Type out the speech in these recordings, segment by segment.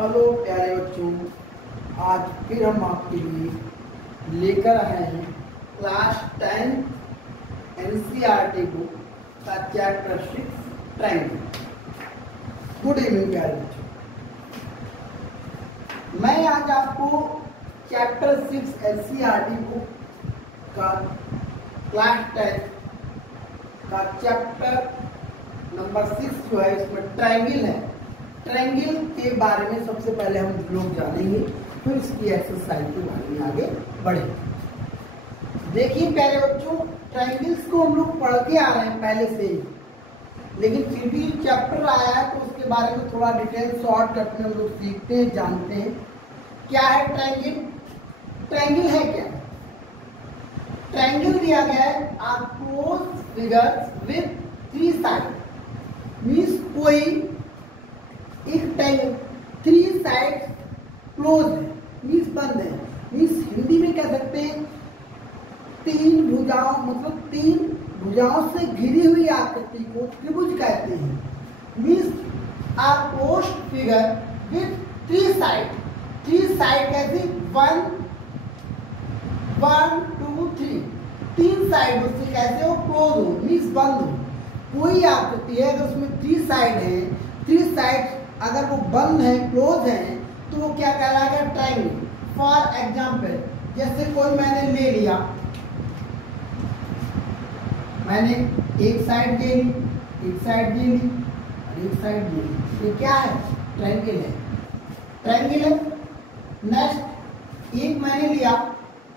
Hello प्यारे बच्चों, आज फिर हम आपके लिए लेकर आए हैं क्लास 10 एनसीईआरटी बुक का चैप्टर 6 ट्रायंगल। गुड इवनिंग प्यारे बच्चों, मैं आज आपको चैप्टर 6 एनसीईआरटी बुक का क्लास 10 का चैप्टर नंबर 6 जो है इसमें ट्रायंगल है। ट्रायंगल के बारे में सबसे पहले हम लोग जानेंगे, फिर इसकी एक्सरसाइज के बारे में आगे बढ़ेंगे। देखिए प्यारे बच्चों, ट्रायंगल्स को हम लोग पढ़ के आ रहे हैं पहले से ही, लेकिन फिर भी चैप्टर आया है तो उसके बारे में थोड़ा डिटेल शॉर्टकट में हम लोग सीखते हैं, जानते हैं क्या है ट्रायंगल। ट्रायंगल है क्या? ट्रायंगल दिया गया है close figures with 3 side. Means कोई एक ट्रायंगल 3 साइड क्लोज है, मीन्स बंद है। मीन्स हिंदी में कह सकते हैं 3 भुजाओं, मतलब 3 भुजाओं से घिरी हुई आकृति को त्रिभुज कहते हैं। Means close figure with 3 side. 3 side कैसे? 1 2 3, 3 साइड उससे कैसे हो? क्लोज हो, मीन्स बंद हो। कोई आकृति है अगर उसमें 3 साइड है, 3 साइड अगर वो बंद है, क्लोज है, तो वो क्या कहलाएगा? ट्रायंगल। फॉर एग्जाम्पल, जैसे कोई मैंने ले लिया, मैंने एक साइड ले ली, एक साइड ले ली और एक साइड ले ली, ये क्या है? ट्रायंगल है। ट्रायंगल है। नेक्स्ट एक मैंने लिया,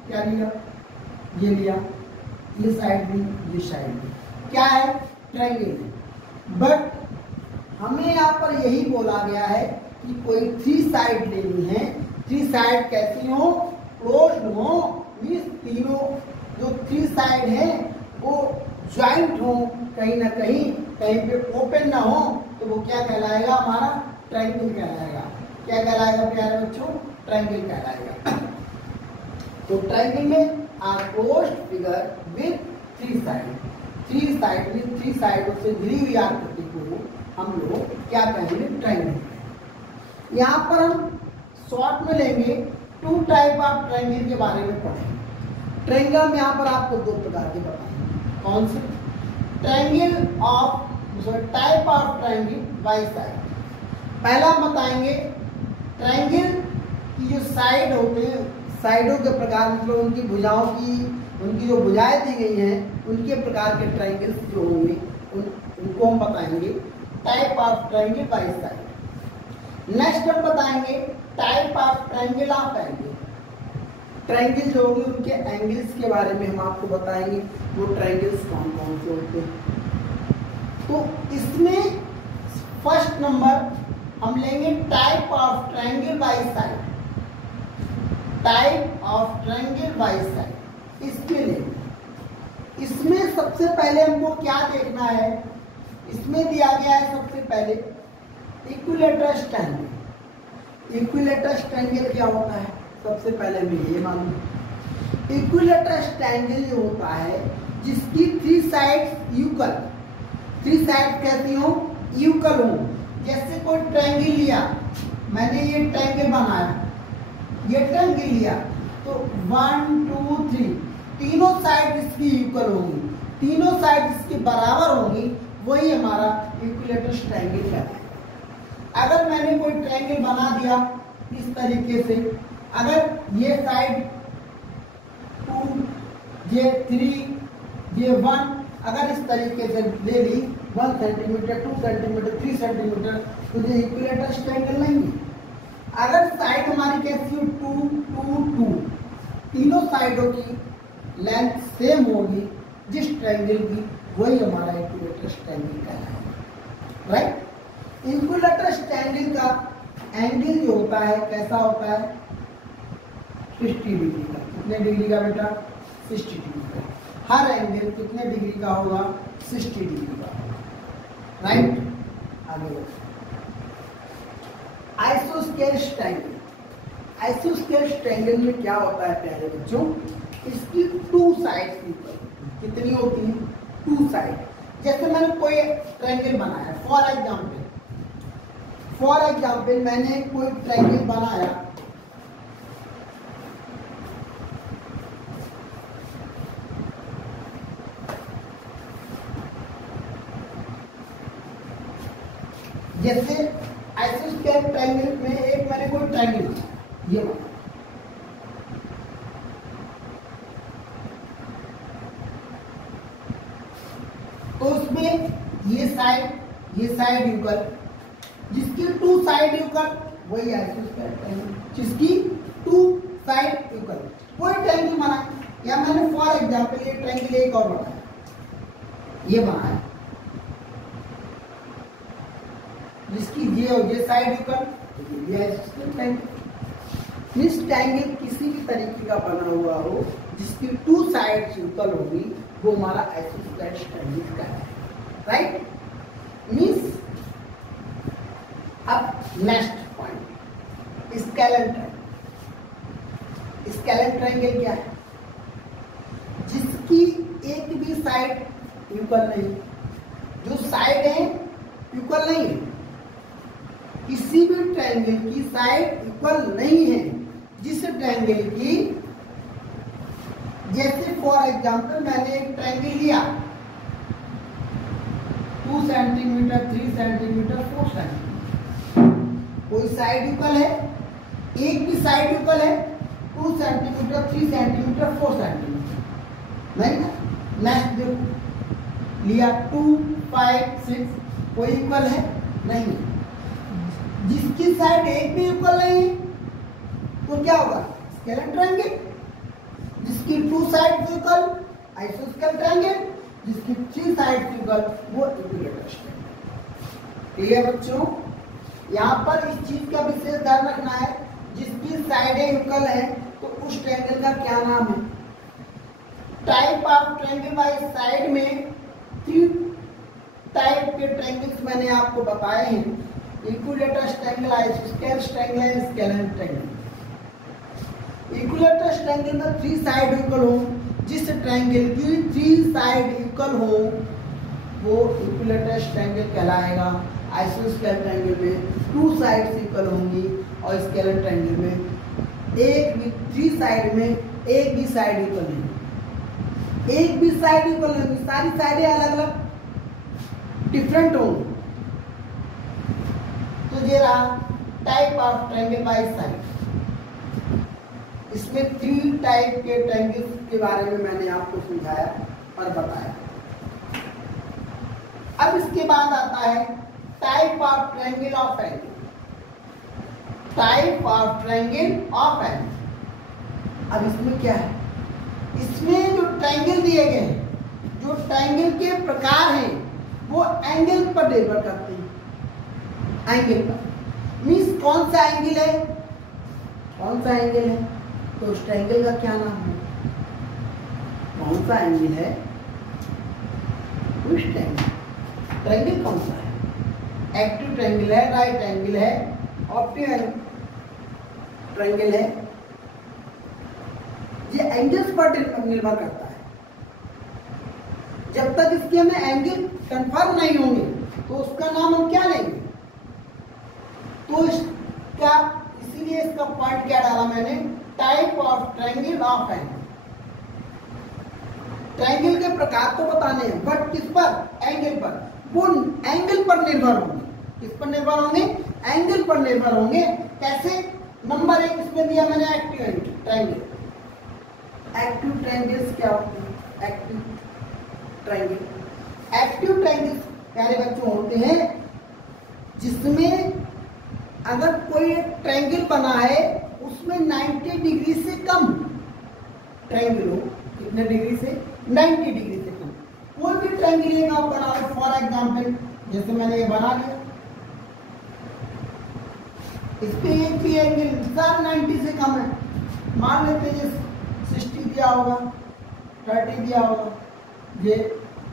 क्या लिया? ये लिया, ये साइड भी, ये साइड भी, क्या है? ट्रायंगल है। बट हमें यहाँ पर यही बोला गया है कि कोई 3 साइड लेनी है। 3 साइड कैसी हो? क्लोज्ड हो। मीन्स तीनों जो 3 साइड है वो ज्वाइंट हो, कहीं ना कहीं पे ओपन ना हो, तो वो क्या कहलाएगा? हमारा ट्रायंगल कहलाएगा। क्या कहलाएगा प्यारे बच्चों? ट्रायंगल कहलाएगा। तो ट्रायंगल में closed figure with 3 side. 3 side में 3 साइडों से घिरी हुई आकृति को हम लोग क्या कहेंगे? ट्रायंगल। यहाँ पर हम शॉर्ट में लेंगे 2 टाइप ऑफ ट्रायंगल के बारे में पढ़ेंगे। ट्रायंगल में यहाँ पर आपको 2 प्रकार के बताएंगे। कौन से? Triangle of type of triangle by side. पहला बताएंगे ट्रायंगल की जो साइड होते हैं, साइडों के प्रकार, मतलब उनकी भुजाओं की, उनकी जो भुजाएं दी गई हैं उनके प्रकार के ट्रायंगल्स जो होंगे उनको हम बताएंगे type of triangle by side. Next हम बताएंगे type of triangle of angle. Triangle जो होंगे उनके एंगल्स के बारे में हम आपको बताएंगे, वो ट्रायंगल्स कौन कौन से होते हैं। तो इसमें फर्स्ट नंबर हम लेंगे type of triangle by side. Type of triangle by side इसके लिए इसमें सबसे पहले हमको क्या देखना है? इसमें दिया गया है सबसे पहले इक्विलेटरल ट्रायंगल। इक्विलेटरल ट्रायंगल क्या होता है? सबसे पहले हमें ये मालूम। इक्विलेटरल ट्रायंगल जो होता है जिसकी 3 साइड इक्वल, 3 साइड कैसी हो? इक्वल हो। जैसे कोई ट्रायंगल लिया, मैंने ये ट्रायंगल बनाया, ये ट्रायंगल लिया, तो 1 2 3 तीनों साइड इसकी इक्वल होंगी, तीनों साइड इसके बराबर होंगी, वही हमारा इक्विलेटरल ट्रायंगल कहलाएगा। अगर मैंने कोई ट्रायंगल बना दिया इस तरीके से, अगर ये साइड 2, ये 3, ये 1, अगर इस तरीके से ले ली 1 सेंटीमीटर, 2 सेंटीमीटर, 3 सेंटीमीटर, तो ये इक्विलेटरल ट्रायंगल नहीं है। अगर साइड हमारी कैसी हो? 2 2 2, तीनों साइडों की लेंथ सेम होगी जिस ट्रायंगल की, वही हमारा इक्विलेटरल ट्रायंगल कहलाएगा। राइट? इक्विलेटरल ट्रायंगल का एंगल जो होता है कैसा होता है? 60 डिग्री का। कितने डिग्री का बेटा? 60 डिग्री का। हर एंगल कितने डिग्री का होगा? 60 डिग्री का। राइट? आगे आइसोस्केल्स ट्रायंगल। आइसोस्केल्स ट्रायंगल में क्या होता है प्यारे बच्चों? इसकी 2 साइड कितनी होती हैं? 2 साइड। जैसे मैंने कोई ट्रायंगल बनाया, फॉर फॉर एग्जाम्पल मैंने कोई ट्रायंगल बनाया, जैसे आइसोस्केल ट्रायंगल में एक मैंने कोई ट्रायंगल ये बना, तो उसमें ये साइड इक्वल, जिसकी टू साइड इक्वल वही आइसोस्केल ट्रायंगल, जिसकी टू साइड इक्वल कोई ट्रायंगल बना, या मैंने फॉर एग्जांपल ये ट्रायंगल एक और बनाया, ये बनाया जिसकी ये साइड इक्वल, ये आइसोस्केल ट्रायंगल। इस ट्रायंगल किसी भी तरीके का बना हुआ हो जिसकी टू साइड्स इक्वल होगी वो हमारा आइसोस्केल ट्रायंगल का है, राइट। मींस अब next point, scalene triangle. Scalene triangle क्या है? जिसकी एक भी साइड इक्वल नहीं, जो साइड है इक्वल नहीं है, किसी भी ट्रायंगल की साइड इक्वल नहीं है, जिस ट्रायंगल की, जैसे फॉर एग्जांपल मैंने एक ट्रायंगल लिया 2 सेंटीमीटर, 3 सेंटीमीटर, 4 सेंटीमीटर, कोई साइड इक्वल है, एक भी साइड इक्वल है 2 सेंटीमीटर, 3 सेंटीमीटर, 4 सेंटीमीटर, नहीं ना। नेक्स्ट देखो लिया 2, 5, 6, कोई इक्वल है नहीं, जिसकी साइड एक भी इक्वल नहीं तो क्या होगा? Scalene triangle. जिसकी टू साइड इक्वल आइसोस्केल ट्रायंगल, जिसकी 3 साइड इक्वल वो इक्विलेटरल ट्रायंगल। क्लियर बच्चों? यहाँ पर इस चीज का विशेष ध्यान रखना है, जिसकी साइडें इक्वल है तो उस ट्रायंगल का क्या नाम है? Type of triangle by side में 3 टाइप के ट्रायंगल्स मैंने आपको बताए हैं, इक्विलेटरल ट्रायंगल, आइसोस्केल triangle, scalene triangle. Equilateral triangle में 3 साइड इक्वल हो, जिस ट्रायंगल की 3 साइड इक्वल हो वो इक्विलेटरल ट्रायंगल कहलाएगा। आइसोस्केल ट्रायंगल में 2 साइड्स इक्वल होंगी और स्केलेन ट्रायंगल में एक भी 3 साइड में एक भी साइड इक्वल नहीं, एक भी साइड इक्वल नहीं, सारी साइडें अलग अलग डिफरेंट होंगी। तो ये रहा type of triangle by side. इसमें 3 टाइप के ट्रायंगल्स के बारे में मैंने आपको समझाया और बताया। अब इसके बाद आता है type of triangle of angle. Type of triangle of angle. अब इसमें क्या है? इसमें जो ट्रायंगल दिए गए हैं, जो ट्रायंगल के प्रकार हैं वो एंगल पर निर्भर करते हैं। एंगल पर मीन्स कौन सा एंगल है, कौन सा एंगल है तो उस ट्रायंगल का क्या नाम है? कौन सा एंगल है उस ट्रायंगल, ट्रायंगल कौन सा है? एक्टिव ट्रायंगल है, राइट एंगल है, ऑब्टयूज ट्रायंगल है। ये एंगल्स पर निर्भर करता है। जब तक इसके हमें एंगल कंफर्म नहीं होंगे तो उसका नाम हम क्या लेंगे? तो इसका, इसीलिए इसका पॉइंट क्या डाला मैंने? Type of triangle of angle. Triangle के प्रकार तो बताने हैं, बट किस पर? एंगल पर। वो एंगल पर निर्भर होंगे। किस पर निर्भर होंगे? एंगल पर निर्भर होंगे। कैसे? नंबर 1 इसमें दिया मैंने एक्टिव ट्रायंगल। एक्टिव ट्रायंगल्स क्या होते हैं? एक्टिव ट्रायंगल, एक्टिव ट्रायंगल्स प्यारे बच्चों होते हैं जिसमें अगर कोई ट्रायंगल बना है उसमें 90 डिग्री से कम ट्रायंगल हो। कितने डिग्री से? 90 डिग्री से कम। कोई भी ट्रायंगल एक आप बना लो, फॉर एग्जांपल जैसे मैंने ये बना लिया, इस पे एक भी एंगल सर 90 से कम है, मान लेते हैं 60 दिया होगा, 30 दिया होगा, ये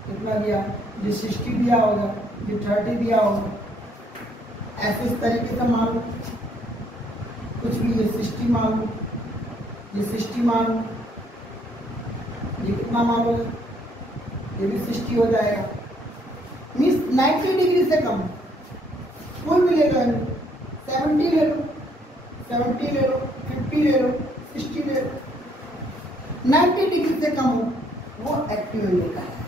कितना दिया? ये 60 दिया होगा, ये 30 दिया होगा। ऐसे इस तरीके से मान लो, कुछ भी, ये 60 मान लो, ये 60 मान लो, ये कितना मान लो? ये भी 60 हो जाएगा। मीन्स 90 डिग्री से कम कोई भी ले लो, 70 ले लो, 70 ले लो, 50 ले लो, 60 ले लो, 90 डिग्री से कम हो वो एक्टिव एंगल का है।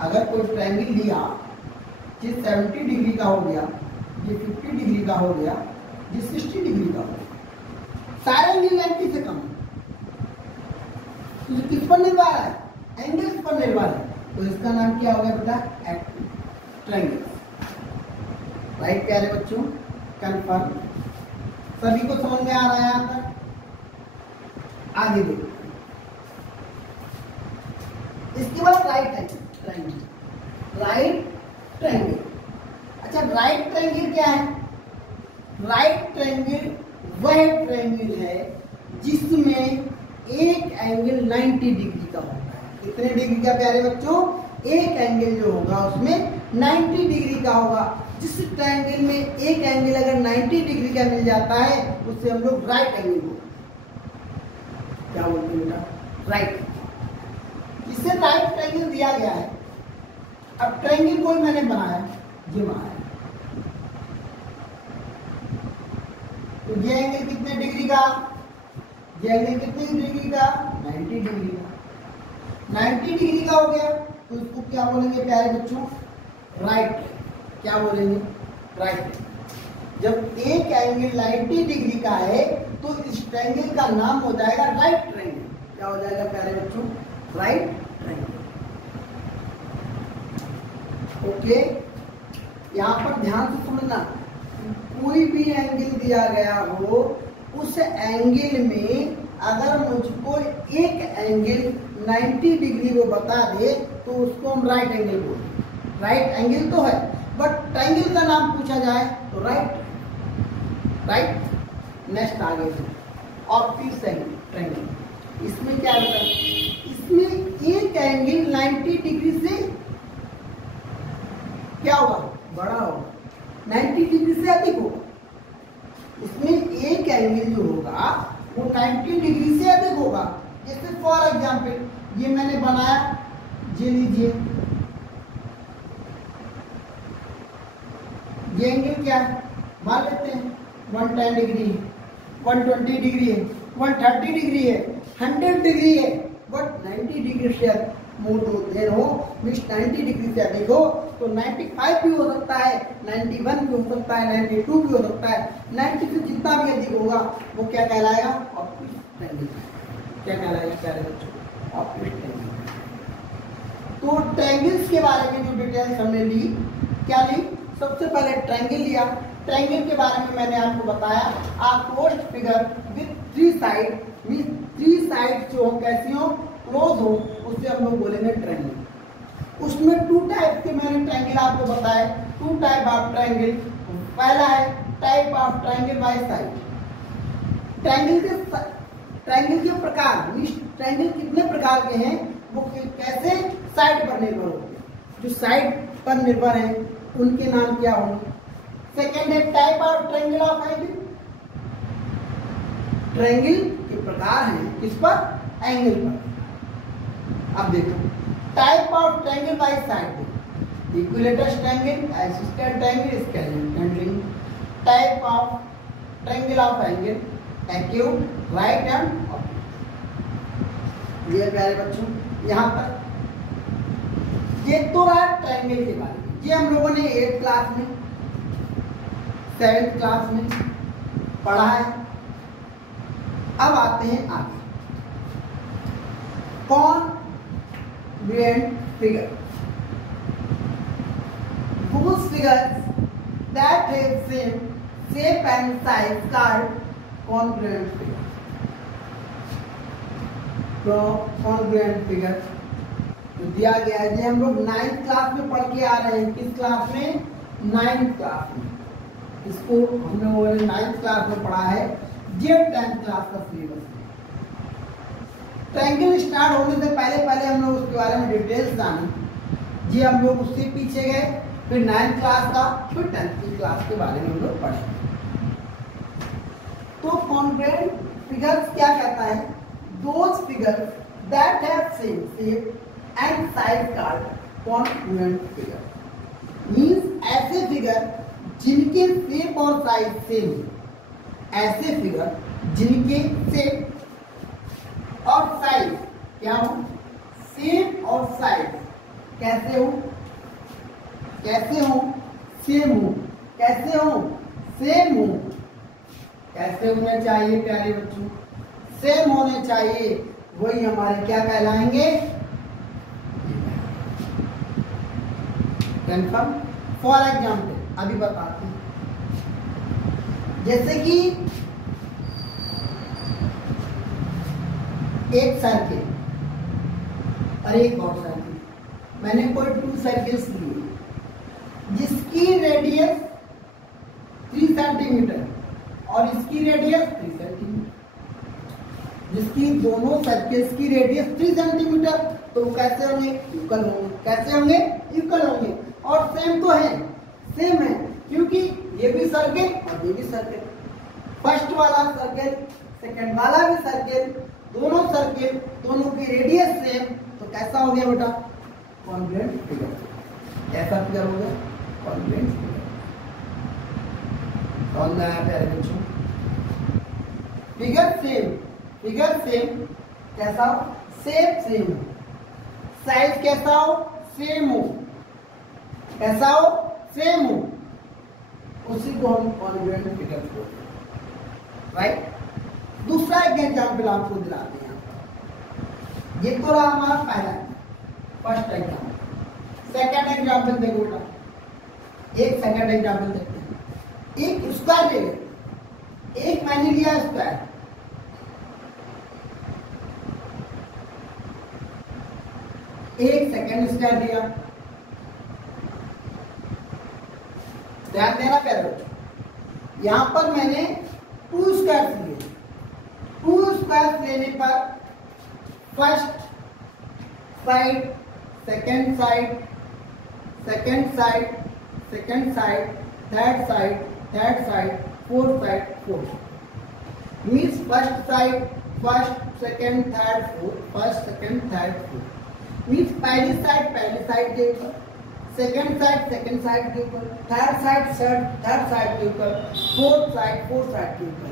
अगर कोई ट्रायंगल लिया ये 70 डिग्री का हो गया, ये 50 डिग्री का हो गया, ये 60 डिग्री का हो गया, सारे एंगल 90 से कम है, तो किस पर निर्भर है? एंगल्स पर निर्भर है, तो इसका नाम क्या हो गया बेटा? Active triangle. राइट प्यारे बच्चों, कंफर्म सभी को समझ में आ रहा है? यहां तक आगे देखो। इसके बाद राइट ट्रायंगल, राइट ट्रायंगल। अच्छा, राइट ट्रायंगल क्या है? राइट ट्रायंगल वह ट्रायंगल है जिसमें एक एंगल 90 डिग्री का होता है। कितने डिग्री का प्यारे बच्चों? एक एंगल जो होगा उसमें 90 डिग्री का होगा। जिस ट्रायंगल में एक एंगल अगर 90 डिग्री का मिल जाता है उससे हम लोग राइट एंगल बोलते हैं। क्या बोलते हैं बेटा? राइट। इसे राइट ट्रायंगल दिया गया है। अब ट्रायंगल कोई मैंने बनाया, ये बनाया, तो ये एंगल कितने डिग्री का? ये एंगल कितने डिग्री का? 90 डिग्री का। 90 डिग्री का हो गया तो इसको क्या बोलेंगे प्यारे बच्चों? राइट। क्या बोलेंगे? राइट। जब एक एंगल 90 डिग्री का है तो इस ट्रायंगल का नाम हो जाएगा राइट ट्रायंगल। क्या हो जाएगा प्यारे बच्चों? Right triangle. ओके, यहां पर ध्यान से समझना, कोई भी एंगल दिया गया हो उस एंगल में अगर मुझको एक एंगल 90 डिग्री वो बता दे तो उसको हम राइट एंगल बोलते। राइट एंगल तो है बट ट्रायंगल का नाम पूछा जाए तो राइट। नेक्स्ट आगे ऑब्ट्यूस ट्रायंगल। इसमें क्या होता है? इसमें एक एंगल 90 डिग्री से क्या होगा? बड़ा होगा, 90 डिग्री से अधिक होगा। इसमें एक एंगल जो होगा वो 90 डिग्री से अधिक होगा। जैसे फॉर एग्जांपल ये मैंने बनाया, ये लीजिए, ये एंगल क्या है? मान लेते हैं 110 डिग्री है, 120 डिग्री है, 130 डिग्री है, 100 डिग्री है, बट 90 डिग्री से मोर देर हो, मीन्स 90 डिग्री से अधिक हो तो 95 भी हो सकता है, 91 भी हो सकता है, 92 भी हो सकता है। 90 से जितना भी अधिक होगा वो क्या कहलाएगा? Obtuse triangle. क्या कहलाएगा प्यारे बच्चों? Obtuse triangle. तो ट्रायंगल्स के बारे में जो डिटेल्स हमने ली, क्या ली? सबसे पहले ट्रायंगल लिया। ट्रायंगल के बारे में मैंने आपको बताया, आप post figure with 3 side, means 3 side जो कैसी हो? क्लोज हो, उससे हम लोग बोलेंगे ट्रायंगल। उसमें 2 टाइप के मैंने ट्रायंगल आपको बताए। 2 टाइप ऑफ ट्रायंगल। पहला है type of triangle by side. Triangle के प्रकार, मींस ट्रायंगल कितने प्रकार के हैं वो कैसे साइड पर निर्भर होते हैं। जो साइड पर निर्भर है उनके नाम क्या होंगे? सेकेंड है type of triangle of angle. Triangle के प्रकार हैं किस पर? एंगल पर। अब देखो type of triangle by side, equilateral triangle, assistant triangle, skeletal triangle. Type of triangle of angle, acute, right and obtuse. ये प्यारे बच्चों, यहाँ पर ये तो रहा ट्रायंगल के बारे में। ये हम लोगों ने 8th क्लास में, 7th क्लास में पढ़ा है। अब आते हैं आगे, congruent figure. Those figures that have same shape and size called congruent figure. तो congruent figure तो दिया गया है, ये हम लोग 9th क्लास में पढ़ के आ रहे हैं। किस क्लास में? 9th क्लास में। इसको हम लोगों ने 9th क्लास में पढ़ा है। ये 10th क्लास का सिलेबस है। ट्रायंगल स्टार्ट होने से पहले हम लोग उसके बारे में डिटेल्स जाने। ये हम लोग उससे पीछे गए, फिर 9th क्लास का, फिर 10th क्लास के बारे में हम लोग पढ़े। तो कॉन्ग्रुएंट फिगर्स क्या कहता है? Those figures that have same shape and size called congruent figure. Means ऐसे फिगर जिनके शेप और साइज सेम, ऐसे फिगर जिनके शेप और साइज क्या हो, शेप और साइज कैसे हो, कैसे हो, सेम हो, कैसे हो, सेम हो, कैसे होने चाहिए प्यारे बच्चों, सेम होने चाहिए, वही हमारे क्या कहलाएंगे, कंफर्म। फॉर एग्जाम्पल अभी बताते हैं, जैसे कि एक सर्किल और एक और सर्किल, मैंने कोई 2 सर्किल्स लिए जिसकी रेडियस 3 सेंटीमीटर और इसकी रेडियस 3 सेंटीमीटर, जिसकी दोनों सर्किल्स की रेडियस 3 सेंटीमीटर, तो कैसे होंगे, इक्वल होंगे, कैसे होंगे, इक्वल होंगे, और सेम तो है, सेम है, क्योंकि ये भी सर्किल और ये भी सर्किल, फर्स्ट वाला सर्किल सेकंड वाला भी सर्किल, दोनों सर्किल, दोनों की रेडियस सेम, तो कैसा हो गया बेटा, कॉन्ग्रुएंट फिगर, कैसा फिगर हो गया, कॉन्ग्रुएंट फिगर। कौन सा है प्यारे बच्चों, फिगर सेम, फिगर सेम, कैसा हो, शेप सेम हो, साइज कैसा हो, सेम हो, कैसा हो, सेम हो, उसी को हम कॉन्ग्रुएंट फिगर बोलते हैं, राइट। दूसरा एक एग्जाम्पल आपको दिलाते हैं, ये तो रहा हमारा पहला फर्स्ट एग्जाम्पल, सेकंड एग्जाम्पल देखो बेटा, एक सेकंड एग्जाम्पल देखते हैं, एक स्क्वायर ले लेते, एक मैंने लिया स्क्वायर, एक सेकंड स्क्वायर लिया, ध्यान देना प्यारे बच्चों, यहां पर मैंने 2 स्क्वायर लिए, 2 स्क्वायर लेने पर first side, second side, second side, second side, third side, third side, fourth side, fourth, means first side, first second third fourth, first second third fourth, means पहली साइड के ऊपर, सेकंड साइड के ऊपर, third side के ऊपर, fourth side के ऊपर,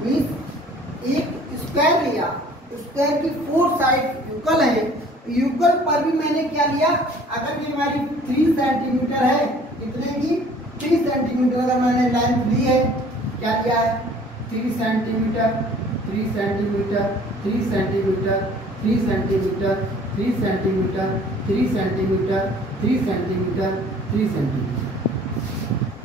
means एक स्क्वायर लिया, स्क्वायर की 4 साइड इक्वल है, इक्वल पर भी मैंने क्या लिया, अगर ये हमारी 3 सेंटीमीटर है, कितने की 3 सेंटीमीटर अगर मैंने लेंथ ली है, क्या लिया है 3 centimetre, 3 centimetre, 3 centimetre, 3 centimetre, 3 centimetre, 3 centimetre, 3 centimetre, 3 centimetre.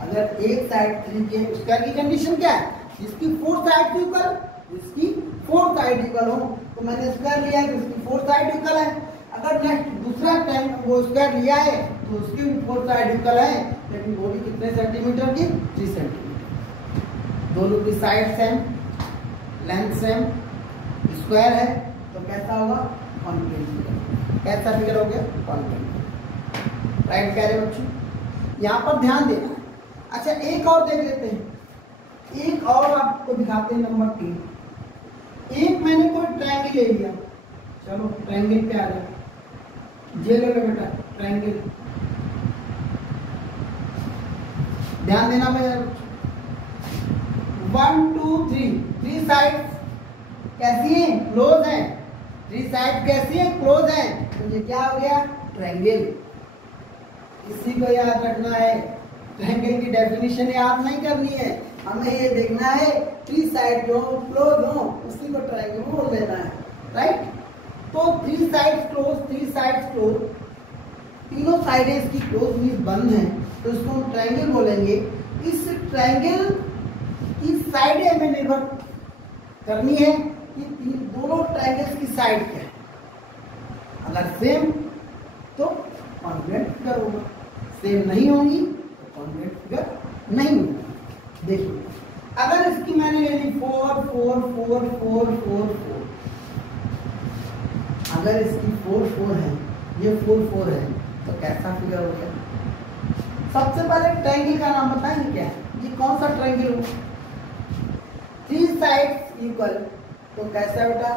अगर एक साइड 3 के स्क्वायर की कंडीशन क्या है, जिसकी 4 साइड इक्वल, जिसकी 4 साइड इक्वल हो, तो मैंने स्क्वायर लिया है, जिसकी 4 साइड इक्वल है। अगर नेक्स्ट दूसरा टाइम वो स्क्वायर लिया है तो उसकी भी 4 साइड इक्वल है, लेकिन वो भी कितने सेंटीमीटर की, 3 सेंटीमीटर, दोनों की side same, length same, square है, तो कैसा होगा, कॉन्ग्रुएंट फिगर। कैसा फिगर हो गया, कॉन्ग्रुएंट, राइट कह रहे बच्चों, यहाँ पर ध्यान देना है। अच्छा एक और देख लेते हैं, एक और आपको दिखाते हैं, नंबर 3, एक मैंने कोई ट्रायंगल ले लिया, चलो ट्रायंगल पे आ जाए, ये लो बेटा ट्रायंगल, ध्यान देना भैया, 1 2 3 साइड कैसी है, क्लोज है, 3 साइड कैसी है, क्लोज है, तो ये क्या हो गया, ट्रायंगल। इसी को याद रखना है, ट्रायंगल की डेफिनेशन याद नहीं करनी है, हमें ये देखना है 3 साइड जो क्लोज हो उसी को ट्रायंगल बोल लेना है, राइट। तो 3 साइड क्लोज, 3 साइड क्लोज, तीनों साइडें इसकी क्लोज मीन्स बंद है, तो इसको हम ट्रायंगल बोलेंगे। इस ट्रायंगल की साइडें हमें निर्भर करनी है कि दोनों ट्रायंगल्स की साइड क्या है, अगर सेम तो कॉन्ग्रुएंट फिगर होगा, सेम नहीं होगी तो कॉन्ग्रुएंट फिगर नहीं होगी। देखिए अगर इसकी मैंने ले ली 4 4 4 4 4 4, अगर इसकी 4 4 है, ये 4 4 है, तो कैसा फिगर हो गया। सबसे पहले ट्रायंगल का नाम बताएंगे क्या है, ये कौन सा ट्रायंगल हो, 3 साइड्स इक्वल, तो कैसा बेटा,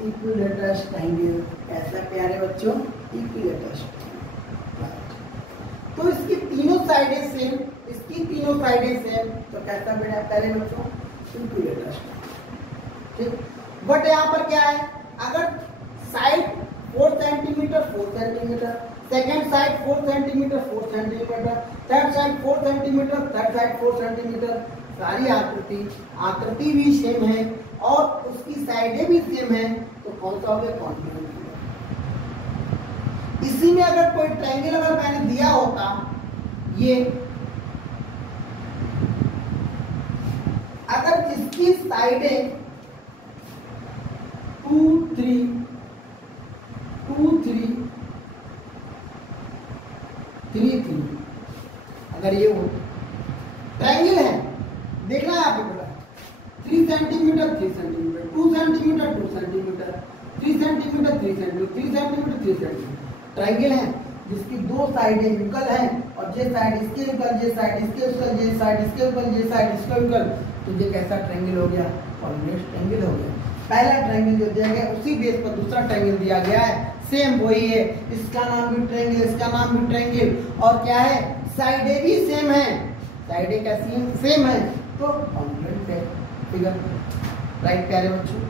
इक्विलेटरस ट्रायंगल। कैसा प्यारे बच्चों, इक्विलेटरस। तो इसकी तीनों साइडें सेम, इसकी तीनों साइडें सेम, तो कैसा बेटा पहले बच्चों इक्विलेटरल, ठीक। बट यहाँ पर क्या है, अगर side 4 centimetre 4 centimetre, second side 4 centimetre 4 centimetre, third side 4 centimetre, third side 4 centimetre, सारी आकृति भी सेम है और उसकी साइडें भी सेम है, तो कौन सा हो गया कॉन्ग्रुएंट फिगर। इसी में अगर कोई ट्रायंगल अगर मैंने दिया होता, ये अगर इसकी साइडें 2 3 2 3 3 3, अगर ये वो ट्रायंगल है, देखना है आपको बेटा 3 centimetre 3 centimetre, 2 centimetre 2 centimetre, 3 centimetre 3 centimetre, 3 centimetre 3 centimetre, triangle है जिसकी दो साइडें इक्वल हैं और ये साइड इसके इक्वल, ये साइड इसके इक्वल, ये साइड इसके इक्वल, ये साइड इसके इक्वल, तो ये कैसा ट्रायंगल हो गया, कॉन्वेक्स ट्रायंगल हो गया। पहला ट्रायंगल जो दिया गया उसी बेस पर दूसरा ट्रायंगल दिया गया है, सेम वही है, इसका नाम भी ट्रायंगल, इसका नाम भी ट्रायंगल, और क्या है साइडें भी सेम है, साइडें का सेम है, तो कॉन्वेक्स फिगर, राइट प्यारे बच्चों।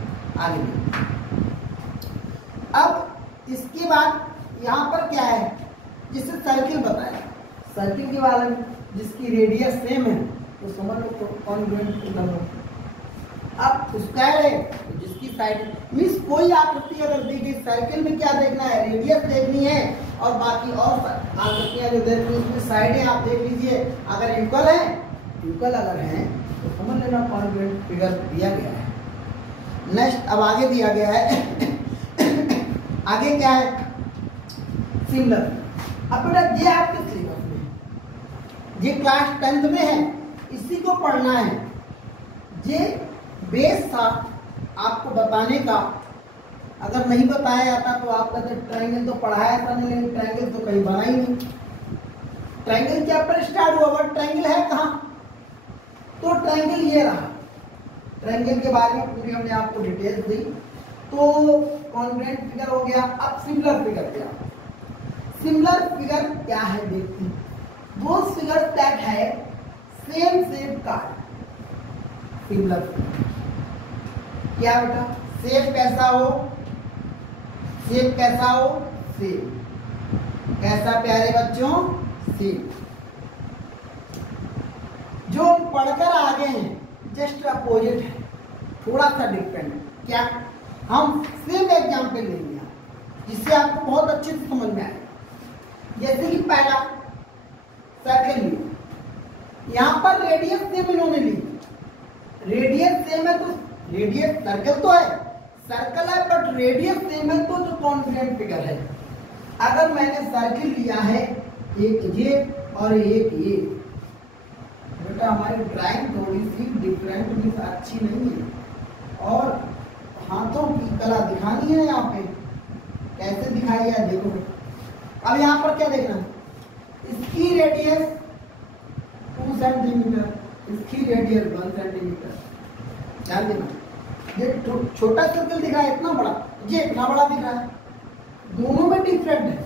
आगे अब इसके बाद यहाँ पर क्या है, जिससे सर्किल बताया, सर्किल के बारे में जिसकी रेडियस सेम है तो समझ लो तो कॉन्ग्रुएंट फिगर हो। अब स्क्वायर है तो जिसकी साइड मींस कोई आकृति अगर दी गई, सर्किल में क्या देखना है, रेडियस देखनी है और बाकी और आकृतियां जो देखनी है उसमें साइडें आप देख लीजिए, अगर इक्वल है, इक्वल अगर है तो समझ लेना कॉन्ग्रुएंट फिगर दिया गया है। नेक्स्ट अब आगे दिया गया है आगे क्या है, सिमिलर। अब बेटा ये आपके सिलेबस में, ये क्लास 10th में है, इसी को पढ़ना है, ये बेस था आपको बताने का। अगर नहीं बताया जाता तो आप कहते ट्रायंगल तो पढ़ाया था नहीं, लेकिन ट्रायंगल तो कहीं बना ही नहीं। ट्रायंगल क्या पर स्टार्ट हुआ, बट ट्रायंगल है कहाँ, तो ट्रायंगल ये रहा। ट्रायंगल के बारे में पूरी हमने आपको डिटेल्स दी, तो कॉन्ग्रुएंट फिगर हो गया। अब सिमिलर फिगर क्या, सिमिलर फिगर क्या है देखते हैं। वो फिगर दैट है सेम शेप का, सिमिलर फिगर क्या बेटा, शेप कैसा हो, शेप कैसा हो, सेम, कैसा प्यारे बच्चों, सेम। जो हम पढ़कर आगे हैं जस्ट अपोजिट है, थोड़ा सा डिफरेंट। क्या, हम सेम एग्जाम्पल लेंगे जिससे आपको बहुत अच्छे से समझ में आए। जैसे कि पहला सर्कल लिया, यहां पर रेडियस सेम इन्होंने ली, रेडियस सेम है तो रेडियस, सर्कल तो है, सर्कल है बट रेडियस सेम है, तो जो कॉन्ग्रुएंट फिगर है। अगर मैंने सर्कल लिया है एक ये और एक ये, बेटा हमारी ड्राइंग थोड़ी सी डिफरेंट भी अच्छी नहीं है और हाथों की कला दिखानी है। यहाँ पे कैसे दिखाई है देखो। अब यहाँ पर क्या देखना, इसकी रेडियस 2 सेंटीमीटर, इसकी रेडियस 1 सेंटीमीटर, ध्यान देना। ये छोटा सर्कल दिख रहा है इतना बड़ा, ये इतना बड़ा दिख रहा है, दोनों में डिफरेंट है।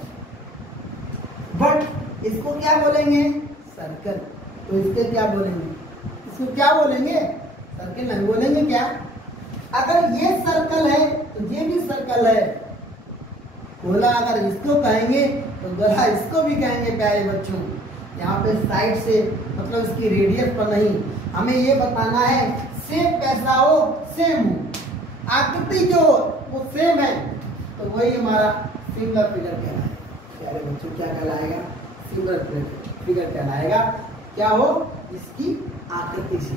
बट इसको क्या बोलेंगे, सर्कल, तो इसके क्या बोलेंगे, इसको क्या बोलेंगे, सर्कल नहीं बोलेंगे। क्या, अगर ये सर्कल है तो ये भी सर्कल है, गोला अगर इसको कहेंगे तो गोला इसको भी कहेंगे प्यारे बच्चों। यहाँ पे साइड से मतलब इसकी रेडियस पर नहीं, हमें ये बताना है शेप कैसा हो, सेम हो, आकृति जो वो सेम है, तो वही हमारा सिमिलर फिगर कहलाएगा। प्यारे बच्चों क्या कहलाएगा, सिमिलर फिगर कहलाएगा। क्या हो, इसकी आकृति से।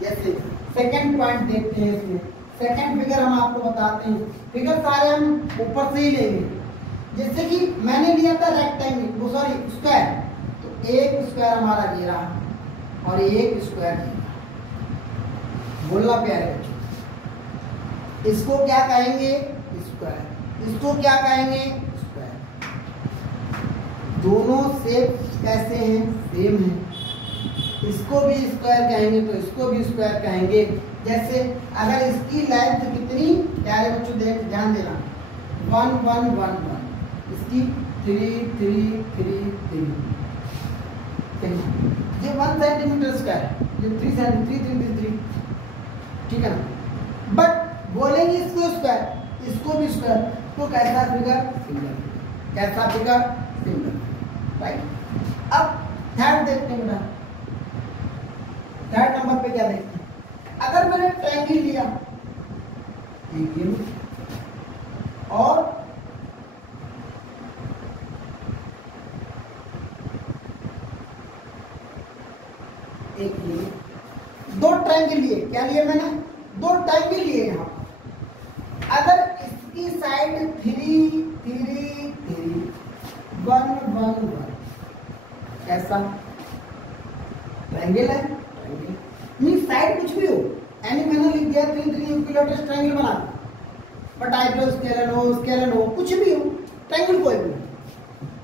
जैसे सेकंड पॉइंट देखते हैं, इसमें सेकंड फिगर हम आपको बताते हैं। फिगर सारे हम ऊपर से ही लेंगे। जैसे कि मैंने लिया था रेक्टेंगल, वो सॉरी स्क्वायर, तो एक स्क्वायर हमारा ये रहा और एक स्क्वायर ये रहा। बोलना प्यारे बच्चों, इसको क्या कहेंगे, स्क्वायर, इसको क्या कहेंगे, स्क्वायर। दोनों शेप कैसे हैं, सेम है। इसको भी स्क्वायर कहेंगे तो इसको भी स्क्वायर कहेंगे। जैसे अगर इसकी लेंथ कितनी, प्यारे बच्चों देख ध्यान देना, 1 1 1 1, इसकी 3 3 3 3, ये 1 सेंटीमीटर स्क्वायर, ये 3 सेंटीमीटर, ठीक है ना। बट बोलेंगे इसको स्क्वायर, इसको भी स्क्वायर, तो कैसा फिगर? सिमिलर। कैसा फिगर? Similar, right. अब थर्ड देखते हैं बेटा, थर्ड नंबर पे क्या देखते हैं? अगर मैंने ट्रायंगल लिया और एक लिए, दो ट्रायंगल लिए, क्या लिए मैंने? दो ट्रायंगल लिए। यहां अगर इसकी साइड 3 3 3 1 1 1, कैसा ट्रायंगल है? ट्रायंगल मीन साइड कुछ भी हो, यानी मैंने लिख दिया 3 3 इक्विलैटरल ट्रायंगल बना, बट आइसोस्केलेन हो, कुछ भी हो, ट्रायंगल कोई भी,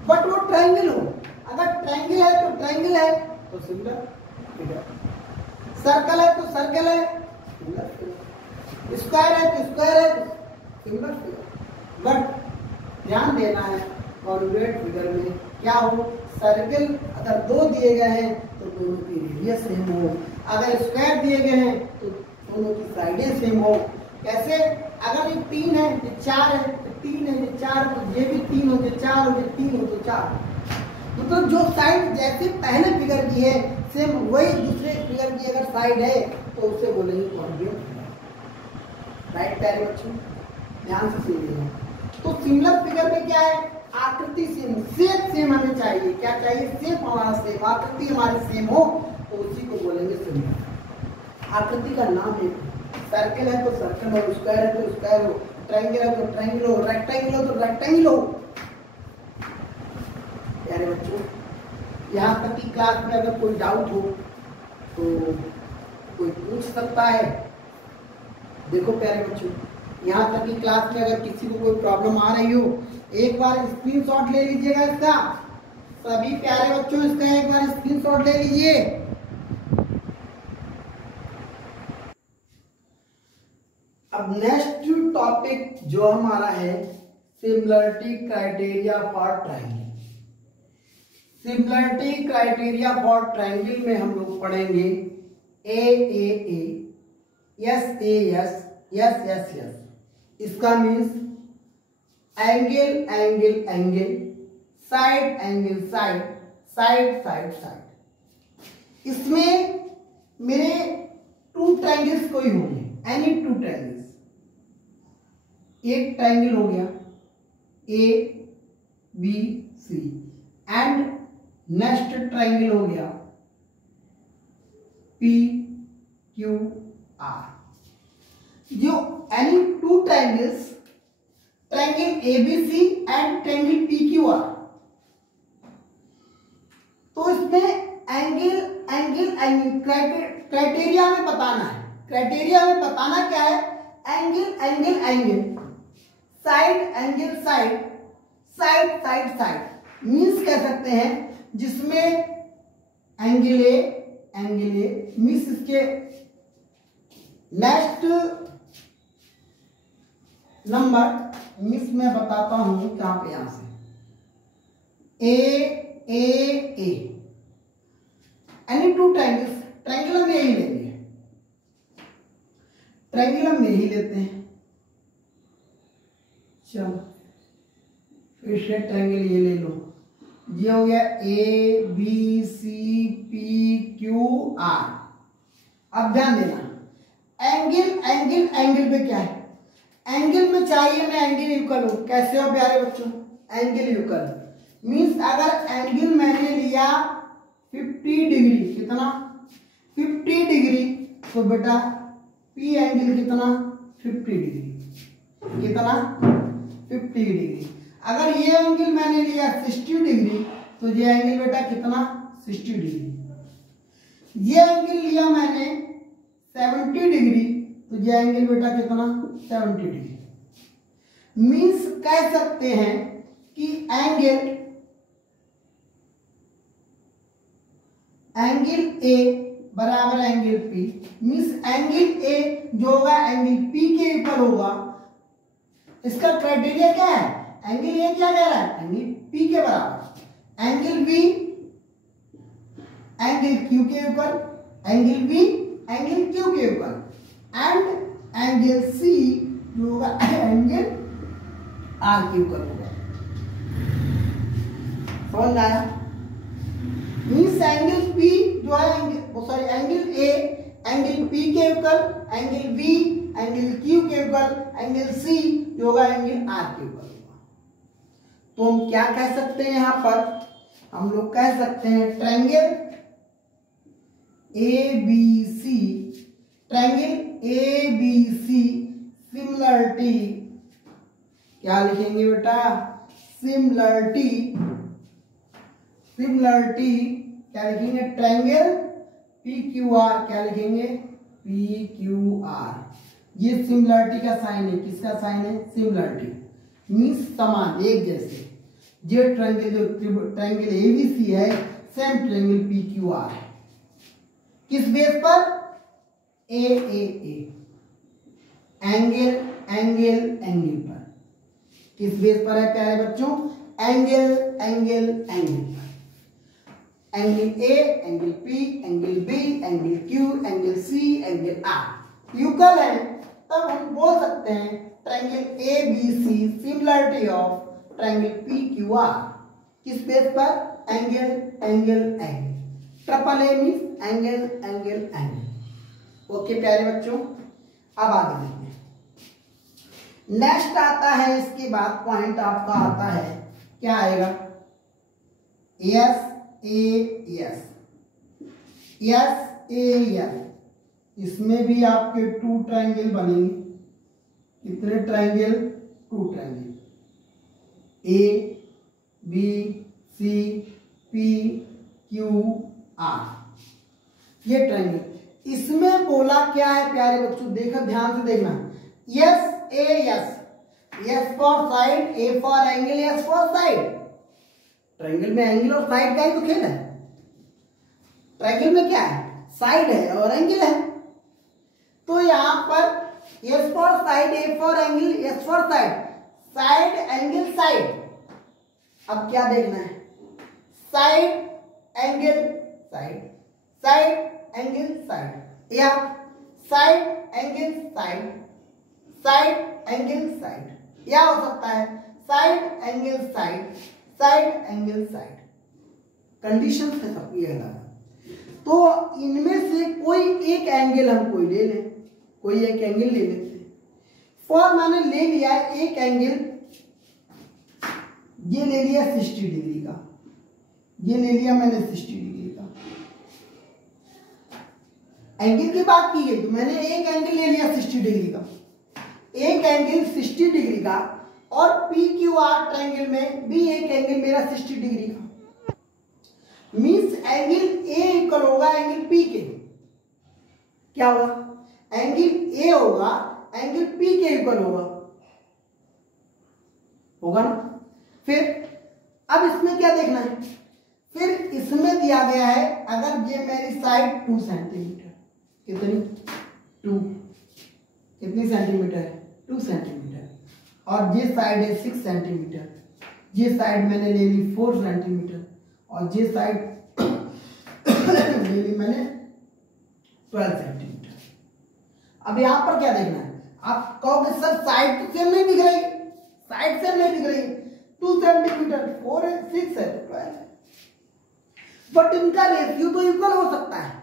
बट वो ट्रायंगल हो। अगर ट्रायंगल है तो ट्रायंगल है तो सिमिलर फिगर, सर्कल है तो सर्कल है सिमिलर फिगर, स्क्वायर है तो स्क्वायर है सिमिलर फिगर। बट ध्यान देना है कॉन्वेक्स फिगर में क्या हो, सर्कल अगर दो दिए गए हैं तो दोनों की रेडियस सेम हो, अगर स्क्वायर दिए गए हैं तो दोनों की साइडें सेम हो। कैसे? अगर ये 3 है, ये 4 है, तो 3 है, ये 4, तो ये भी 3 हो, ये 4 हो, ये 3 हो तो 4। मतलब जो साइड जैसे पहले फिगर की है सेम वही दूसरे फिगर की अगर साइड है तो उसे बोलेंगे कॉन्वेक्स फिगर, राइट प्यारे बच्चों, ध्यान से सुनिएगा। तो सिमिलर फिगर में क्या है? आकृति सेम, शेप सेम हमें चाहिए। क्या चाहिए? शेप हमारा सेम, आकृति हमारी सेम हो तो उसी को बोलेंगे सिमिलर। आकृति का नाम है, सर्कल है तो सर्कल हो, स्क्वायर है तो स्क्वायर हो, ट्रायंगल है तो ट्रायंगल हो, रेक्टेंगल हो तो रेक्टेंगल हो। प्यारे बच्चों, यहाँ तक की क्लास में अगर कोई डाउट हो तो कोई पूछ सकता है। देखो प्यारे बच्चों, यहाँ तक की क्लास में अगर किसी को कोई प्रॉब्लम आ रही हो, एक बार स्क्रीनशॉट ले लीजिएगा इसका, सभी प्यारे बच्चों इसका एक बार स्क्रीनशॉट ले लीजिए। अब नेक्स्ट टॉपिक जो हमारा है similarity criteria for triangle. Similarity criteria for triangle में हम लोग पढ़ेंगे A A A, S A S, S S S. इसका means angle angle angle, side angle side, side side side. इसमें मेरे 2 ट्रायंगल्स कोई होंगे, एनी 2 ट्रायंगल्स। एक ट्रायंगल हो गया A B C and next triangle हो गया पी क्यू आर। जो any 2 triangles, triangle ABC and triangle P Q R, तो इसमें एंगल एंगल एंगल क्राइटेरिया में बताना है। क्राइटेरिया में बताना क्या है? Angle angle angle, side angle side, side side side. Means कह सकते हैं जिसमें एंगल ए मीन्स इसके नेक्स्ट नंबर मीन्स मैं बताता हूं कहां पे, यहां से ए एनी 2 ट्रायंगल्स, ट्रायंगल हम यही लेंगे, ट्रायंगल हम यही लेते हैं। चलो फिर से ट्रायंगल ये ले लो, ये हो गया A B C P Q R. अब ध्यान देना, एंगल एंगल एंगल पे क्या है? एंगल में चाहिए मैं एंगल इक्वल हो। कैसे हो प्यारे बच्चों? एंगल इक्वल मीन्स अगर एंगल मैंने लिया 50 डिग्री, कितना? 50 डिग्री, तो बेटा पी एंगल कितना? 50 डिग्री, कितना? 50 डिग्री। अगर ये एंगल मैंने लिया 60 डिग्री, तो ये एंगल बेटा कितना? 60 डिग्री। ये एंगल लिया मैंने 70 डिग्री, तो ये एंगल बेटा कितना? 70 डिग्री। मीन्स कह सकते हैं कि एंगल ए बराबर angle P, means angle A जो होगा एंगल पी के इक्वल होगा। इसका क्राइटेरिया क्या है? एंगल ए क्या कह रहा है? एंगल पी के बराबर। एंगल बी एंगल क्यू के ऊपर, एंगल बी एंगल क्यू के ऊपर, एंड एंगल सी जो होगा एंगल आर के ऊपर होगा। समझ में आया? मीन्स एंगल पी जो है sorry angle A angle P के ऊपर, एंगल बी एंगल क्यू के ऊपर, एंगल सी जो होगा एंगल आर के ऊपर होगा। तो हम क्या कह सकते हैं यहां पर? हम लोग कह सकते हैं triangle A B C, triangle A B C similarity, क्या लिखेंगे बेटा? सिमिलरिटी, सिमिलरिटी क्या लिखेंगे? ट्रायंगल पी क्यू आर, क्या लिखेंगे? P Q R. ये सिमिलरिटी का साइन है। किसका साइन है? सिमिलरिटी मीन्स समान, एक जैसे। ये ट्रायंगल जो ट्रायंगल एबीसी है, same triangle P Q R. किस बेस पर? A A A, angle angle angle पर। किस बेस पर है प्यारे बच्चों? एंगल एंगल एंगल पर। Angle A angle P angle B angle Q angle C angle R equal है, तब हम बोल सकते हैं triangle A B C similarity of triangle P Q R. किस बेस पर? Angle angle angle. Triple A means angle angle angle. Okay प्यारे बच्चों, अब आगे देखते हैं। नेक्स्ट आता है, इसके बाद पॉइंट आपका आता है, क्या आएगा? S A S, S A S. इसमें भी आपके 2 ट्रायंगल बनेंगे। कितने triangle? 2 triangle, A B C P Q R. ये ट्रायंगल। इसमें बोला क्या है प्यारे बच्चों? देखो ध्यान से देखना। S A S, S for side, A for angle, S for side. Triangle में एंगल और साइड का ही तो खेल है। ट्रायंगल में क्या है? साइड है और एंगल है। तो यहां पर S for side, A for angle, S for side, side angle side. अब क्या देखना है? Side angle side, side angle side, या side angle side, side angle side, या हो सकता है side angle side, side angle side. Condition है सब ये अलग। तो इनमें से कोई एक एंगल हम कोई ले लें, कोई एक एंगल ले लेते हैं। फॉर मैंने ले लिया एक एंगल, ये ले लिया 60 डिग्री का, ये ले लिया मैंने 60 डिग्री का। एंगल की बात की गई तो मैंने एक एंगल ले लिया 60 डिग्री का, एक एंगल 60 डिग्री का, और पी क्यू आर ट्रायंगल में भी एक एंगल मेरा 60 डिग्री का। मींस एंगल ए इक्वल होगा एंगल पी के। क्या होगा? एंगल ए होगा एंगल पी के इक्वल होगा ना? फिर अब इसमें क्या देखना है? फिर इसमें दिया गया है, अगर ये मेरी साइड 2 सेंटीमीटर, कितनी? 2, कितनी सेंटीमीटर है? 2 सेंटीमीटर, और ये साइड है 6 सेंटीमीटर, ये साइड मैंने ले ली 4 सेंटीमीटर, और ये साइड ले ली मैंने 12 सेंटीमीटर। अब यहां पर क्या देखना है? आप कहोगे सर साइड तो सेम नहीं दिख रही, साइड सेम नहीं दिख रही, 2 सेंटीमीटर 4 है 6 है 12 है, बट इनका रेशियो तो इक्वल हो सकता है।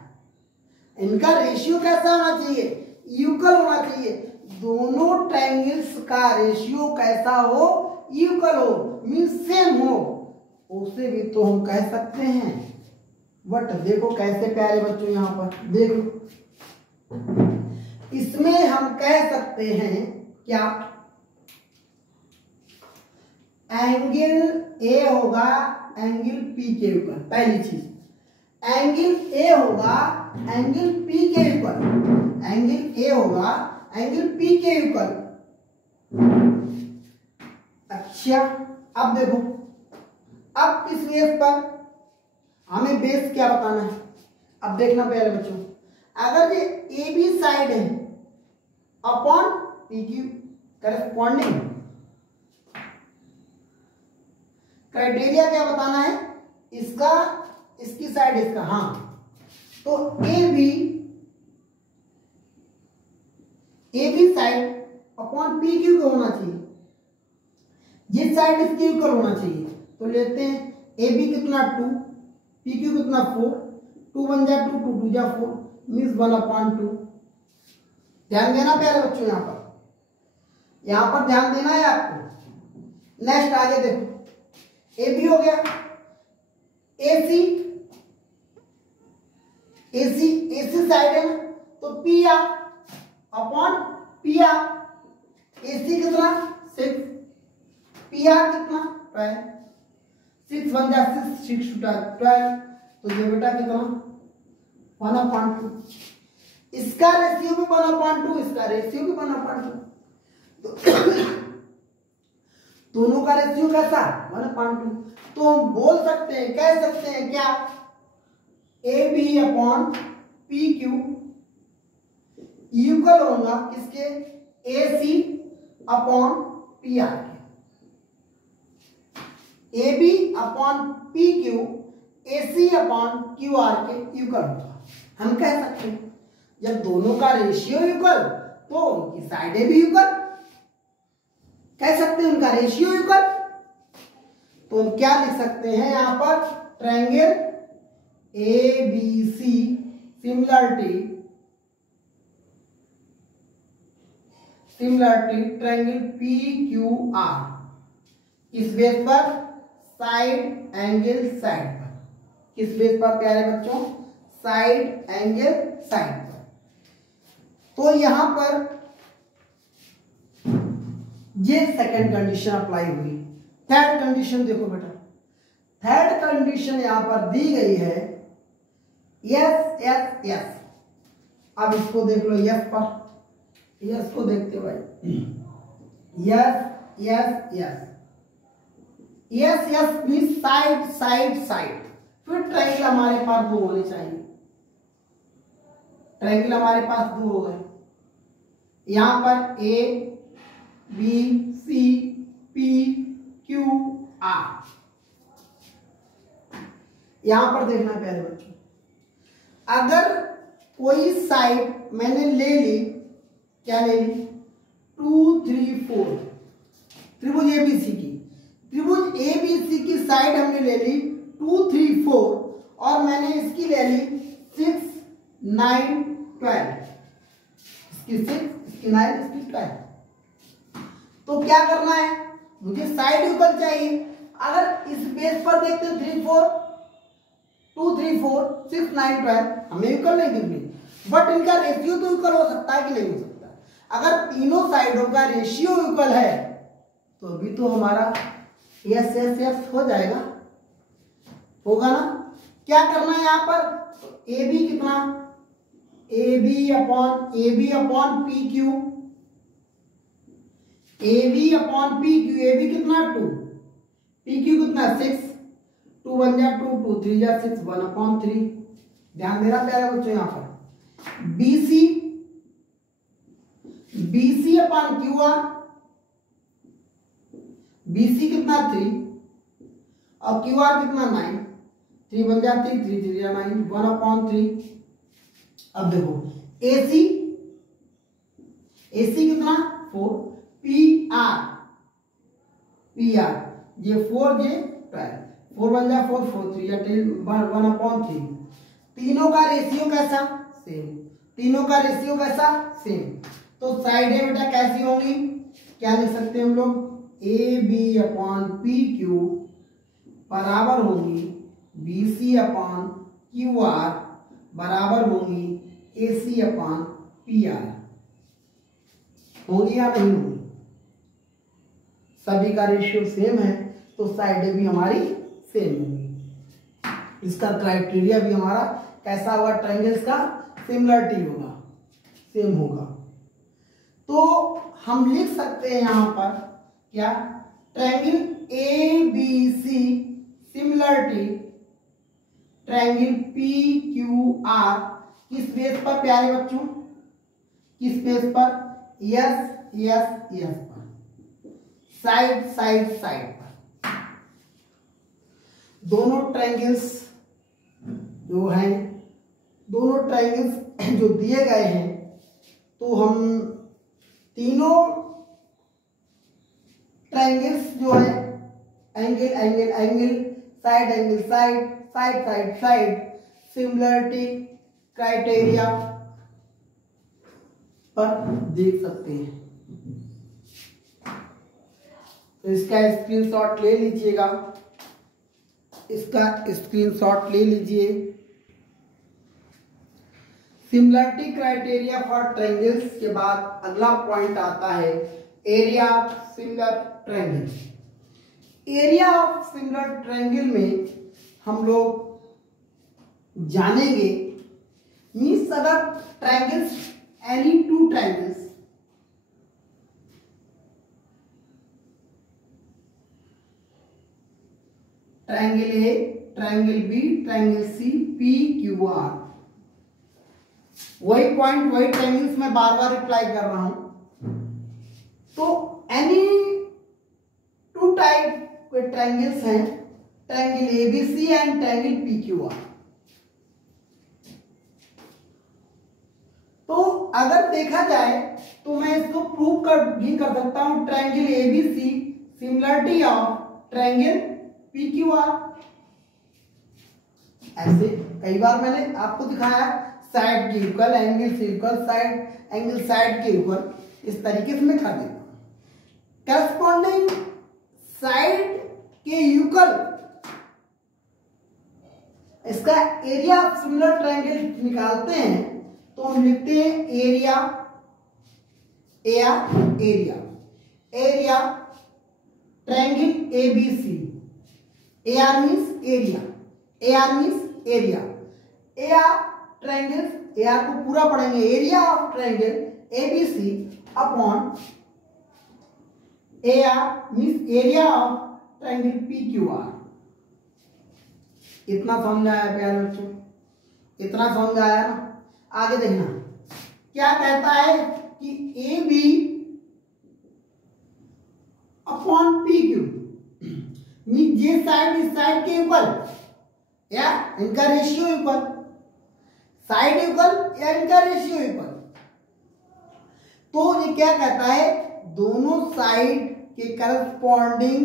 इनका रेशियो कैसा होना चाहिए? इक्वल होना चाहिए। दोनों ट्रायंगल्स का रेशियो कैसा हो? इक्वल हो, मींस सेम हो, उसे भी तो हम कह सकते हैं। बट देखो कैसे प्यारे बच्चों, यहां पर देखो, इसमें हम कह सकते हैं क्या? एंगल ए होगा एंगल पी के ऊपर, पहली चीज। एंगल ए होगा एंगल पी के ऊपर, एंगल ए होगा एंगल पी के ऊपर। अच्छा, अब देखो, अब किस बेस पर? हमें बेस क्या बताना है? अब देखना प्यारे बच्चों, अगर ये ए बी साइड है upon P Q, corresponding criteria क्या बताना है? इसका इसकी साइड इसका, हाँ, तो A B side upon P Q का होना चाहिए, जिस साइड इसके इक्वल होना चाहिए। तो लेते हैं ए बी कितना 2, पी क्यू कितना 4, 2 1 जा 2, 2 2 जा 4, मीन्स 1/2। ध्यान देना प्यारे बच्चों, यहां पर ध्यान देना है आपको। नेक्स्ट आगे देखो, ए बी हो गया, एसी साइड है ना, तो P R upon P are, AC कितना 6, पी आर कितना 12, 6 1 जा 6, 6 2 12, तो ये बेटा कितना 1/2। इसका रेशियो भी 1/2, इसका रेशियो भी 1/2, दोनों का रेशियो कैसा 1/2। तो हम बोल सकते हैं, कह सकते हैं क्या, A B upon P Q equal होगा किसके, A C upon P R के। A B upon P Q A C upon Q R के इक्वल होगा। हम कह सकते हैं जब दोनों का रेशियो इक्वल तो उनकी साइडें भी इक्वल, कह सकते हैं उनका रेशियो इक्वल। तो हम क्या लिख सकते हैं यहां पर, triangle A B C similarity triangle P Q R, किस बेस पर, साइड एंगल साइड पर। किस बेस पर प्यारे बच्चों, साइड एंगल साइड पर। तो यहां पर ये सेकंड कंडीशन अप्लाई हुई। थर्ड कंडीशन देखो बेटा, थर्ड कंडीशन यहां पर दी गई है यस यस यस। अब इसको देख लो, यस पर, यस को देखते भाई, yes S S, S yes means side side side. फिर ट्रायंगल हमारे पास 2 होने चाहिए, ट्रायंगल हमारे पास 2 हो गए। यहां पर A B C P Q R, यहां पर देखना प्यारे बच्चों, अगर कोई साइड मैंने ले ली, क्या ले ली, 2 3 4, त्रिभुज एबीसी की, त्रिभुज एबीसी की साइड हमने ले ली 2 3 4, और मैंने इसकी ले ली 6 9 12, इसकी 6 इसकी 9 इसकी 12। तो क्या करना है, मुझे साइड इक्वल चाहिए। अगर इस बेस पर देखते हैं 3 4 2 3 4 6 9 12, हमें इक्वल नहीं दिख रही, बट इनका रेशियो तो इक्वल हो सकता है कि नहीं हो सकता। अगर तीनों साइडों का रेशियो इक्वल है तो अभी तो हमारा यस यस यस हो जाएगा, होगा ना। क्या करना है यहां पर, ए बी कितना, A B upon P Q, A B upon P Q, A B कितना 2, पी क्यू कितना 6, 2 1 जा 2, 2 3 जा 6, 1/3। ध्यान देना प्यारे बच्चों, यहां पर BC upon Q are, BC कितना 3 और क्यू आर कितना 9, 3 1 जा 3, 3 3 जा 9, 1/3। अब देखो एसी कितना 4, पी आर ये 4 ये 12, 4 1 जा 4, 4 3 जा 10, 1/3। तीनों का रेशियो कैसा, सेम, तीनों का रेशियो कैसा, सेम। तो साइडें बेटा कैसी होंगी, क्या लिख सकते हैं हम लोग, A B upon P Q बराबर होगी B C upon Q R बराबर होगी A C upon P R. होगी या नहीं होगी, सभी का रेशियो सेम है तो साइडें भी हमारी सेम होगी। इसका क्राइटेरिया भी हमारा कैसा होगा, ट्रायंगल्स का सिमिलरिटी होगा, सेम होगा। तो हम लिख सकते हैं यहां पर क्या, triangle A B C similarity triangle P Q R, किस बेस पर प्यारे बच्चों, किस बेस पर, यस यस यस पर, साइड साइड साइड पर। दोनों ट्रायंगल्स जो हैं दोनों ट्रायंगल्स जो दिए गए हैं, तो हम तीनों ट्रायंगल्स जो है angle angle angle, side angle side, side side side, similarity criteria पर देख सकते हैं। तो इसका स्क्रीनशॉट ले लीजिएगा, इसका स्क्रीनशॉट ले लीजिए। सिमिलरिटी क्राइटेरिया फॉर ट्रायंगल्स के बाद अगला पॉइंट आता है area of similar triangle. Area of similar triangle में हम लोग जानेंगे, मीन्स अगर triangles any two triangles triangle A, triangle B, triangle C, P Q R, वही पॉइंट वही ट्रायंगल्स मैं बार बार रिप्लाई कर रहा हूं। तो एनी टू टाइप के ट्रायंगल्स हैं, triangle ABC and triangle P Q R. तो अगर देखा जाए तो मैं इसको प्रूव भी कर सकता हूं, triangle ABC similarity of triangle P Q are. ऐसे कई बार मैंने आपको दिखाया, साइड के इक्वल एंगल से इक्वल साइड, एंगल साइड के इक्वल, इस तरीके से मैं कर देता हूं। करस्पॉन्डिंग साइड के इक्वल इसका एरिया ऑफ सिमिलर ट्रायंगल निकालते हैं, तो हम लिखते हैं area triangle ABC. AR means area, AR means area, AR triangle, AR को पूरा पढ़ेंगे, area of triangle ABC upon AR means area of triangle PQR। इतना समझ आया प्यारे बच्चों, इतना समझ आया ना। आगे देखना क्या कहता है कि AB अपॉन PQ मीन ये साइड इस साइड के इक्वल, या इनका रेशियो इक्वल, साइड इक्वल या इनका रेशियो इक्वल। तो ये क्या कहता है, दोनों साइड के करस्पॉन्डिंग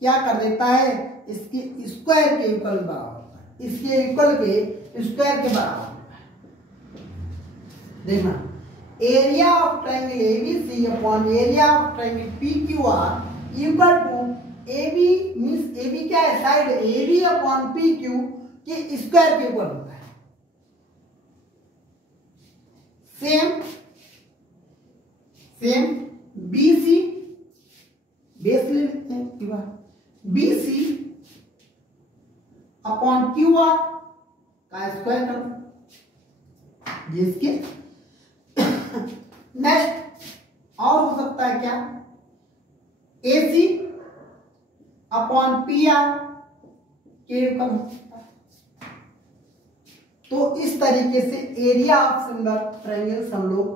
क्या कर देता है, इसके स्क्वायर के इक्वल बराबर होता है, इसके इक्वल के स्क्वायर के बराबर। देखना area of triangle ABC upon area of triangle PQR equal to AB means AB क्या है, साइड AB अपॉन PQ के स्क्वायर के इक्वल होता है। सेम BC बेस ले लेते हैं, BC अपॉन QR का स्क्वायर कर, जिसके नेक्स्ट और हो सकता है क्या, AC अपॉन PR के इक्वल। तो इस तरीके से एरिया ऑफ सिमिलर ट्रायंगल्स हम लोग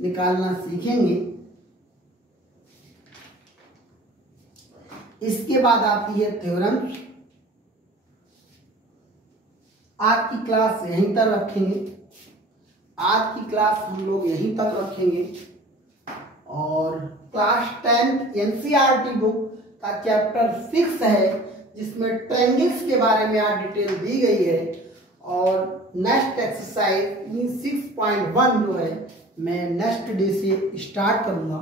निकालना सीखेंगे। इसके बाद आती है थ्योरम्स। आज की क्लास यहीं तक रखेंगे, आज की क्लास हम लोग यहीं तक रखेंगे। और क्लास 10 NCERT बुक का चैप्टर 6 है, जिसमें ट्रायंगल्स के बारे में आज डिटेल दी गई है। और नेक्स्ट एक्सरसाइज मीन 6.1 जो है मैं नेक्स्ट डे से स्टार्ट करूंगा।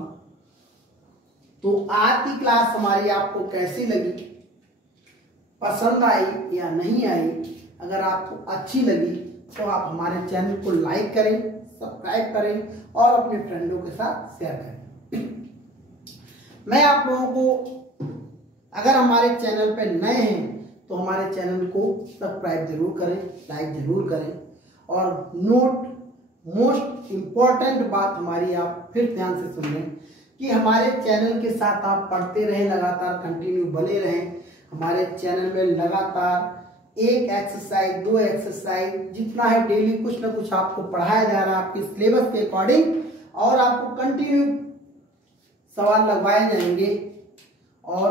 तो आज की क्लास हमारी आपको कैसी लगी, पसंद आई या नहीं आई? अगर आपको अच्छी लगी तो आप हमारे चैनल को लाइक करें, सब्सक्राइब करें और अपने फ्रेंडों के साथ शेयर करें। मैं आप लोगों को, अगर हमारे चैनल पे नए हैं तो हमारे चैनल को सब्सक्राइब जरूर करें, लाइक जरूर करें। और मोस्ट इम्पॉर्टेंट बात हमारी आप फिर ध्यान से सुन लें कि हमारे चैनल के साथ आप पढ़ते रहें, लगातार कंटिन्यू बने रहें। हमारे चैनल में लगातार 1 एक्सरसाइज 2 एक्सरसाइज जितना है डेली कुछ ना कुछ आपको पढ़ाया जा रहा है आपके सिलेबस के अकॉर्डिंग, और आपको कंटिन्यू सवाल लगवाए जाएंगे और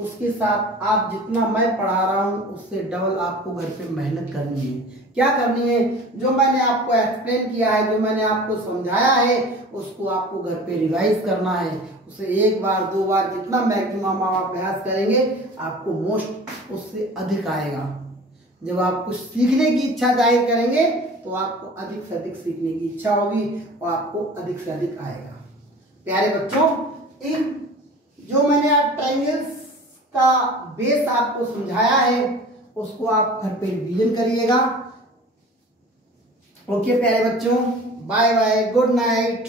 उसके साथ आप जितना मैं पढ़ा रहा हूँ उससे डबल आपको घर पे मेहनत करनी है। क्या करनी है? जो मैंने आपको एक्सप्लेन किया है, जो मैंने आपको समझाया है, उसको आपको घर पे रिवाइज करना है। उसे एक बार 2 बार जितना मैक्सिमम आप अभ्यास करेंगे आपको मोस्ट उससे अधिक आएगा। जब आप कुछ सीखने की इच्छा जाहिर करेंगे तो आपको अधिक से अधिक सीखने की इच्छा होगी और आपको अधिक से अधिक आएगा। प्यारे बच्चों, इन जो मैंने आप ट्रायंगल्स का बेस आपको समझाया है उसको आप घर पे रिवीजन करिएगा। ओके प्यारे बच्चों, बाय बाय, गुड नाइट।